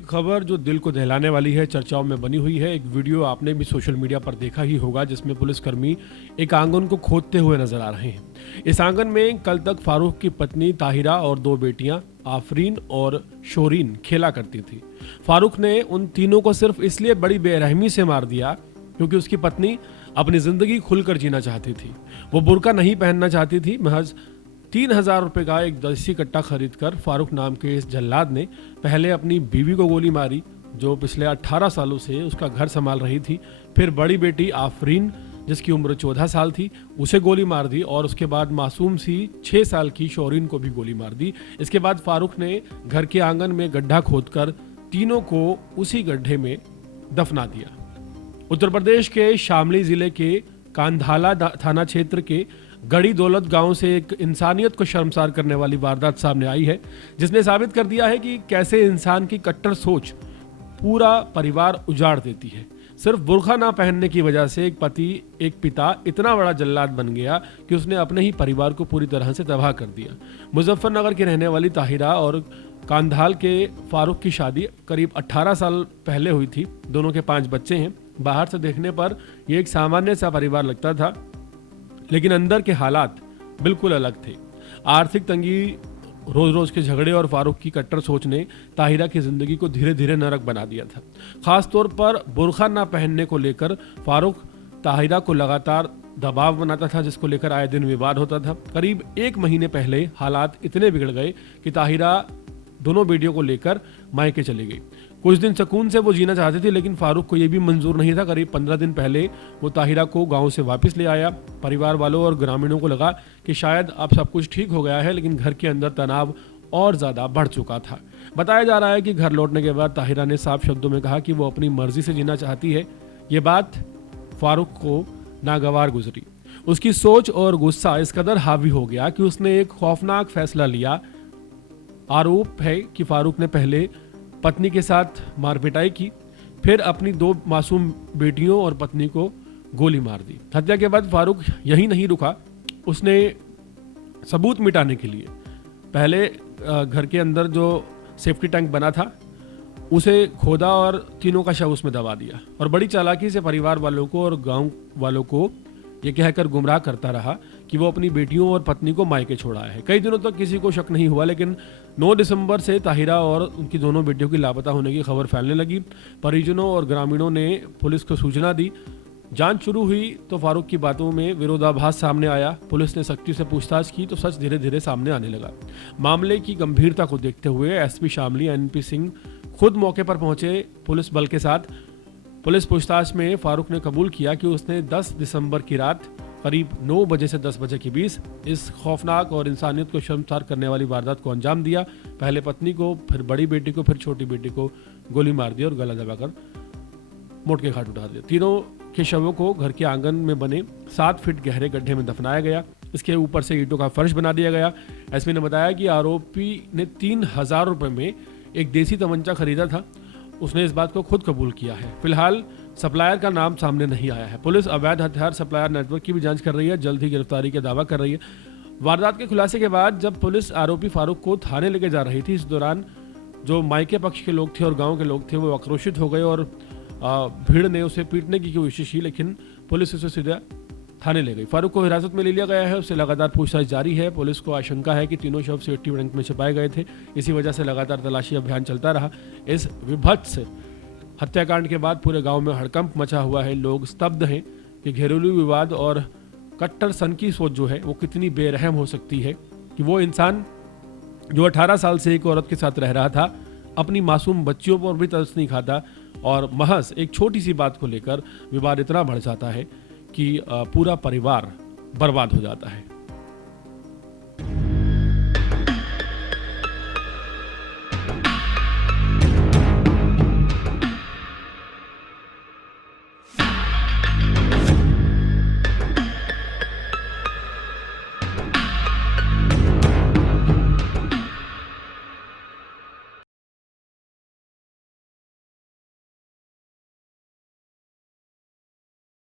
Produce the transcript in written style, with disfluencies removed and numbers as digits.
एक खबर जो दिल को दहलाने वाली है, चर्चाओं में बनी हुई है। एक वीडियो आपने भी सोशल मीडिया पर देखा ही होगा जिसमें पुलिसकर्मी एक आंगन को खोदते हुए नजर आ रहे हैं। इस आंगन में कल तक फारूक की पत्नी ताहिरा और दो बेटियां आफरीन और शोरीन खेला करती थी। फारूक ने उन तीनों को सिर्फ इसलिए बड़ी बेरहमी से मार दिया क्योंकि उसकी पत्नी अपनी जिंदगी खुलकर जीना चाहती थी। वो बुर्का नहीं पहनना चाहती थी। महज 3,000 रुपये का एक देसी कट्टा खरीद कर फारूक नाम के इस जल्लाद ने पहले अपनी बीवी को गोली मारी जो पिछले 18 सालों से उसका घर संभाल रही थी। फिर बड़ी बेटी आफरीन जिसकी उम्र 14 साल थी उसे गोली मार दी और उसके बाद मासूम सी 6 साल की शोरीन को भी गोली मार दी। इसके बाद फारूक ने घर के आंगन में गड्ढा खोदकर तीनों को उसी गड्ढे में दफना दिया। उत्तर प्रदेश के शामली जिले के कांधाला थाना क्षेत्र के गड़ी दौलत गांव से एक इंसानियत को शर्मसार करने वाली वारदात सामने आई है जिसने साबित कर दिया है कि कैसे इंसान की कट्टर सोच पूरा परिवार उजाड़ देती है। सिर्फ बुर्का ना पहनने की वजह से एक पिता इतना बड़ा जल्लाद बन गया कि उसने अपने ही परिवार को पूरी तरह से तबाह कर दिया। मुजफ्फरनगर की रहने वाली ताहिरा और कांधाल के फारूक की शादी करीब 18 साल पहले हुई थी। दोनों के 5 बच्चे हैं। बाहर से देखने पर यह एक सामान्य सा परिवार लगता था, लेकिन अंदर के हालात बिल्कुल अलग थे। आर्थिक तंगी, रोज रोज के झगड़े और फारूक की कट्टर सोच ने ताहिरा की जिंदगी को धीरे धीरे नरक बना दिया था। खास तौर पर बुर्का ना पहनने को लेकर फारूक ताहिरा को लगातार दबाव बनाता था जिसको लेकर आए दिन विवाद होता था। करीब 1 महीने पहले हालात इतने बिगड़ गए कि ताहिरा दोनों बेटियों को लेकर मायके चली गई। कुछ दिन सुकून से वो जीना चाहती थी, लेकिन फारूक को यह भी मंजूर नहीं था। करीब 15 दिन पहले वो ताहिरा को गांव से वापस ले आया। परिवार वालों और ग्रामीणों को लगा कि शायद अब सब कुछ ठीक हो गया है, लेकिन घर के अंदर तनाव और ज़्यादा बढ़ चुका था। बताया जा रहा है कि घर लौटने के बाद ताहिरा ने साफ शब्दों में कहा कि वो अपनी मर्जी से जीना चाहती है। ये बात फारूक को नागवार गुजरी। उसकी सोच और गुस्सा इस कदर हावी हो गया कि उसने एक खौफनाक फैसला लिया। आरोप है कि फारूक ने पहले पत्नी के साथ मारपिटाई की, फिर अपनी 2 मासूम बेटियों और पत्नी को गोली मार दी। हत्या के बाद फारूक यही नहीं रुका, उसने सबूत मिटाने के लिए पहले घर के अंदर जो सेफ्टी टैंक बना था उसे खोदा और तीनों का शव उसमें दबा दिया और बड़ी चालाकी से परिवार वालों को और गांव वालों को ये कहकर गुमराह करता रहा कि वो अपनी बेटियों और पत्नी को मायके छोड़ाया है। कई दिनों तक किसी को शक नहीं हुआ, लेकिन 9 दिसंबर से ताहिरा और उनकी दोनों बेटियों की लापता होने की खबर फैलने लगी। परिजनों और ग्रामीणों ने पुलिस को सूचना दी। जांच शुरू हुई तो फारूक की बातों में विरोधाभास सामने आया। पुलिस ने सख्ती से पूछताछ की तो सच धीरे धीरे सामने आने लगा। मामले की गंभीरता को देखते हुए एसपी शामली NP सिंह खुद मौके पर पहुंचे पुलिस बल के साथ। पुलिस पूछताछ में फारूक ने कबूल किया कि उसने 10 दिसंबर की रात करीब 9 बजे से 10 बजे के बीच इस खौफनाक और इंसानियत को शर्मसार करने वाली वारदात को अंजाम दिया। पहले पत्नी को, फिर बड़ी बेटी को, फिर छोटी बेटी को गोली मार दी और गला दबाकर मोट के घाट उठा दिया। तीनों के शवों को घर के आंगन में बने 7 फीट गहरे गड्ढे में दफनाया गया। इसके ऊपर से ईंटों का फर्श बना दिया गया। एसपी ने बताया कि आरोपी ने 3,000 रुपये में एक देसी तमंचा खरीदा था। उसने इस बात को खुद कबूल किया है। फिलहाल सप्लायर का नाम सामने नहीं आया है। पुलिस अवैध हथियार सप्लायर नेटवर्क की भी जांच कर रही है, जल्द ही गिरफ्तारी का दावा कर रही है। वारदात के खुलासे के बाद जब पुलिस आरोपी फारूक को थाने लेके जा रही थी, इस दौरान जो मायके पक्ष के लोग थे और गांव के लोग थे वो आक्रोशित हो गए और भीड़ ने उसे पीटने की कोशिश की, लेकिन पुलिस उसे सीधा थाने ले गई। फारूक को हिरासत में ले लिया गया है। उससे लगातार पूछताछ जारी है। पुलिस को आशंका है कि तीनों शव सेफ्टी टैंक में छिपाए गए थे। इसी वजह से लगातार तलाशी अभियान चलता रहा। इस विभत्स हत्याकांड के बाद पूरे गांव में हड़कंप मचा हुआ है। लोग स्तब्ध हैं कि घरेलू विवाद और कट्टर सन की सोच जो है वो कितनी बेरहम हो सकती है कि वो इंसान जो 18 साल से एक औरत के साथ रह रहा था अपनी मासूम बच्चियों पर भी तरस नहीं खाता और महज एक छोटी सी बात को लेकर विवाद इतना बढ़ जाता है कि पूरा परिवार बर्बाद हो जाता है।